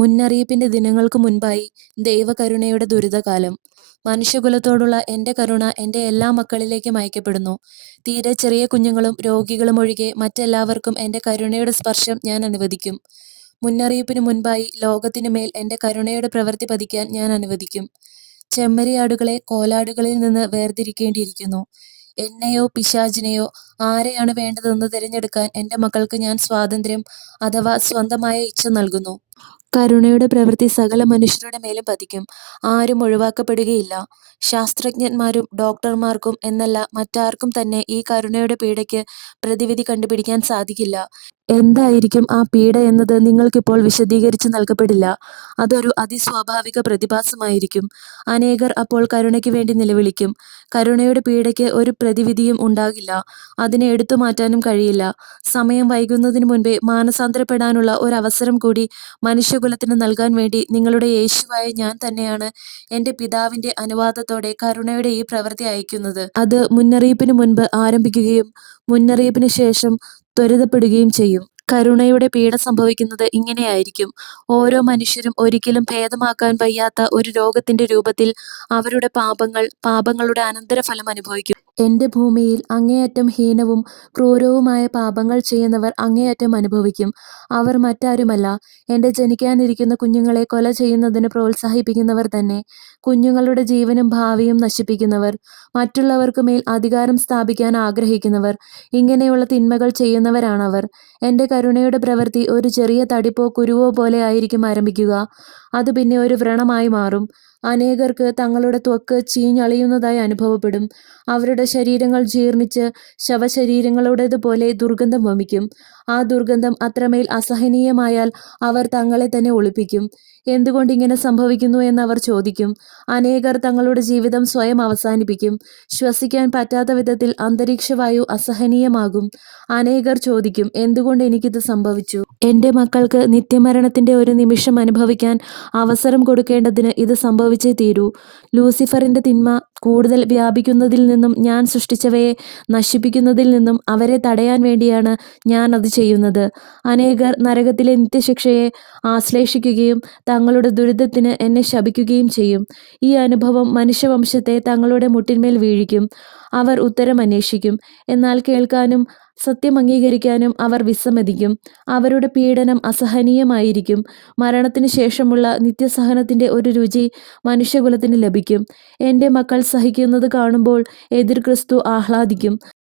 മുന്നറിയിപ്പിന്റെ ദിനങ്ങൾക്ക് മുൻപായി ദൈവകരുണയുടെ ദുരിതകാലം. മനുഷ്യകുലത്തോടുള്ള എൻ്റെ കരുണ എൻ്റെ എല്ലാ മക്കളിലേക്കും അയക്കപ്പെടുന്നു. തീരെ ചെറിയ കുഞ്ഞുങ്ങളും രോഗികളും ഒഴികെ മറ്റെല്ലാവർക്കും എൻ്റെ കരുണയുടെ സ്പർശം ഞാൻ അനുവദിക്കും. മുന്നറിയിപ്പിനു മുൻപായി ലോകത്തിനു മേൽ എൻ്റെ കരുണയുടെ പ്രവൃത്തി പതിക്കാൻ ഞാൻ അനുവദിക്കും. ചെമ്മരിയാടുകളെ കോലാടുകളിൽ നിന്ന് വേർതിരിക്കേണ്ടിയിരിക്കുന്നു. എന്നെയോ പിശാചിനെയോ ആരെയാണ് വേണ്ടതെന്ന് തിരഞ്ഞെടുക്കാൻ എൻ്റെ മക്കൾക്ക് ഞാൻ സ്വാതന്ത്ര്യം അഥവാ സ്വന്തമായ ഇച്ഛ നൽകുന്നു. കരുണയുടെ പ്രവൃത്തി സകല മനുഷ്യരുടെ മേലും പതിക്കും. ആരും ഒഴിവാക്കപ്പെടുകയില്ല. ശാസ്ത്രജ്ഞന്മാരും ഡോക്ടർമാർക്കും എന്നല്ല മറ്റാർക്കും തന്നെ ഈ കരുണയുടെ പീഡയ്ക്ക് പ്രതിവിധി കണ്ടുപിടിക്കാൻ സാധിക്കില്ല. എന്തായിരിക്കും ആ പീഡ എന്നത് നിങ്ങൾക്കിപ്പോൾ വിശദീകരിച്ചു നൽകപ്പെടില്ല. അതൊരു അതിസ്വാഭാവിക പ്രതിഭാസമായിരിക്കും. അനേകർ അപ്പോൾ കരുണയ്ക്ക് വേണ്ടി നിലവിളിക്കും. കരുണയുടെ പീഡയ്ക്ക് ഒരു പ്രതിവിധിയും ഉണ്ടാകില്ല. അതിനെ എടുത്തു മാറ്റാനും കഴിയില്ല. സമയം വൈകുന്നതിനു മുൻപേ മാനസാന്തരപ്പെടാനുള്ള ഒരവസരം കൂടി മനുഷ്യകുലത്തിന് നൽകാൻ വേണ്ടി നിങ്ങളുടെ യേശുവായ ഞാൻ തന്നെയാണ് എൻ്റെ പിതാവിൻ്റെ അനുവാദത്തോടെ കരുണയുടെ ഈ പ്രവൃത്തി അയക്കുന്നത്. അത് മുന്നറിയിപ്പിന് മുൻപ് ആരംഭിക്കുകയും മുന്നറിയിപ്പിന് ശേഷം ത്വരിതപ്പെടുകയും ചെയ്യും. കരുണയുടെ പീഡ സംഭവിക്കുന്നത് ഇങ്ങനെയായിരിക്കും. ഓരോ മനുഷ്യരും ഒരിക്കലും ഭേദമാക്കാൻ വയ്യാത്ത ഒരു രോഗത്തിന്റെ രൂപത്തിൽ അവരുടെ പാപങ്ങളുടെ അനന്തരഫലം അനുഭവിക്കും. എൻ്റെ ഭൂമിയിൽ അങ്ങേയറ്റം ഹീനവും ക്രൂരവുമായ പാപങ്ങൾ ചെയ്യുന്നവർ അങ്ങേയറ്റം അനുഭവിക്കും. അവർ മറ്റാരുമല്ല, എൻ്റെ ജനിക്കാനിരിക്കുന്ന കുഞ്ഞുങ്ങളെ കൊല ചെയ്യുന്നതിന് പ്രോത്സാഹിപ്പിക്കുന്നവർ തന്നെ. കുഞ്ഞുങ്ങളുടെ ജീവനും ഭാവിയും നശിപ്പിക്കുന്നവർ, മറ്റുള്ളവർക്കു മേൽ അധികാരം സ്ഥാപിക്കാൻ ആഗ്രഹിക്കുന്നവർ, ഇങ്ങനെയുള്ള തിന്മകൾ ചെയ്യുന്നവരാണവർ. എൻ്റെ കരുണയുടെ പ്രവൃത്തി ഒരു ചെറിയ തടിപ്പോ കുരുവോ പോലെ ആയിരിക്കും ആരംഭിക്കുക. അത് പിന്നെ ഒരു വ്രണമായി മാറും. അനേകർക്ക് തങ്ങളുടെ ത്വക്ക് ചീഞ്ഞളിയുന്നതായി അനുഭവപ്പെടും. അവരുടെ ശരീരങ്ങൾ ജീർണിച്ച് ശവശരീരങ്ങളുടേതുപോലെ ദുർഗന്ധം വമിക്കും. ആ ദുർഗന്ധം അത്രമേൽ അസഹനീയമായാൽ അവർ തങ്ങളെ തന്നെ ഒളിപ്പിക്കും. എന്തുകൊണ്ട് ഇങ്ങനെ സംഭവിക്കുന്നു എന്നവർ ചോദിക്കും. അനേകർ തങ്ങളുടെ ജീവിതം സ്വയം അവസാനിപ്പിക്കും. ശ്വസിക്കാൻ പറ്റാത്ത വിധത്തിൽ അന്തരീക്ഷവായു അസഹനീയമാകും. അനേകർ ചോദിക്കും, എന്തുകൊണ്ട് എനിക്കിത് സംഭവിച്ചു? എൻ്റെ മക്കൾക്ക് നിത്യമരണത്തിൻ്റെ ഒരു നിമിഷം അനുഭവിക്കാൻ അവസരം കൊടുക്കേണ്ടതിന് ഇത് സംഭവിച്ചേ തീരൂ. ലൂസിഫറിൻ്റെ തിന്മ കൂടുതൽ വ്യാപിക്കുന്നതിൽ നിന്നും ഞാൻ സൃഷ്ടിച്ചവയെ നശിപ്പിക്കുന്നതിൽ നിന്നും അവരെ തടയാൻ വേണ്ടിയാണ് ഞാൻ അത് ചെയ്യുന്നത്. അനേകർ നരകത്തിലെ നിത്യശിക്ഷയെ ആശ്ലേഷിക്കുകയും തങ്ങളുടെ ദുരിതത്തിന് എന്നെ ശപിക്കുകയും ചെയ്യും. ഈ അനുഭവം മനുഷ്യവംശത്തെ തങ്ങളുടെ മുട്ടിന്മേൽ വീഴിക്കും. അവർ ഉത്തരം അന്വേഷിക്കും, എന്നാൽ കേൾക്കാനും സത്യം അംഗീകരിക്കാനും അവർ വിസമ്മതിക്കും. അവരുടെ പീഡനം അസഹനീയമായിരിക്കും. മരണത്തിന് ശേഷമുള്ള നിത്യസഹനത്തിൻ്റെ ഒരു രുചി മനുഷ്യകുലത്തിന് ലഭിക്കും. എൻ്റെ മക്കൾ സഹിക്കുന്നത് കാണുമ്പോൾ എതിർ ക്രിസ്തു ആഹ്ലാദിക്കും.